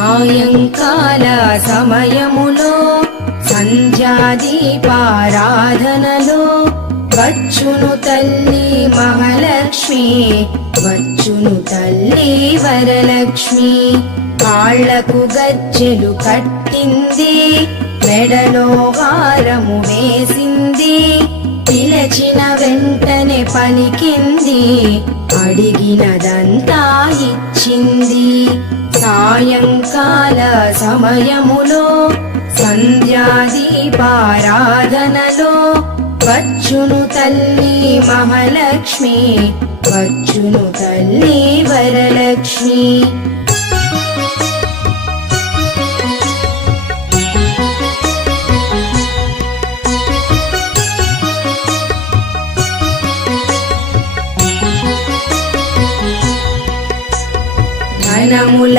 సాయంకాల సమయములో సంధ్యాదీపారాధనలో వచ్చును తల్లి మహాలక్ష్మి, వచ్చును తల్లి వరలక్ష్మి. కాళ్లకు గజ్జెలు కట్టింది, మెడలో హారము వేసింది, పిలచిన వెంటనే పలికింది, అడిగినదంతా ఇచ్చింది. సాయంకాల సమయములో సంధ్యాదీపారాధనలో వచ్చును తల్లి మహాలక్ష్మి, వచ్చును తల్లి వరలక్ష్మి.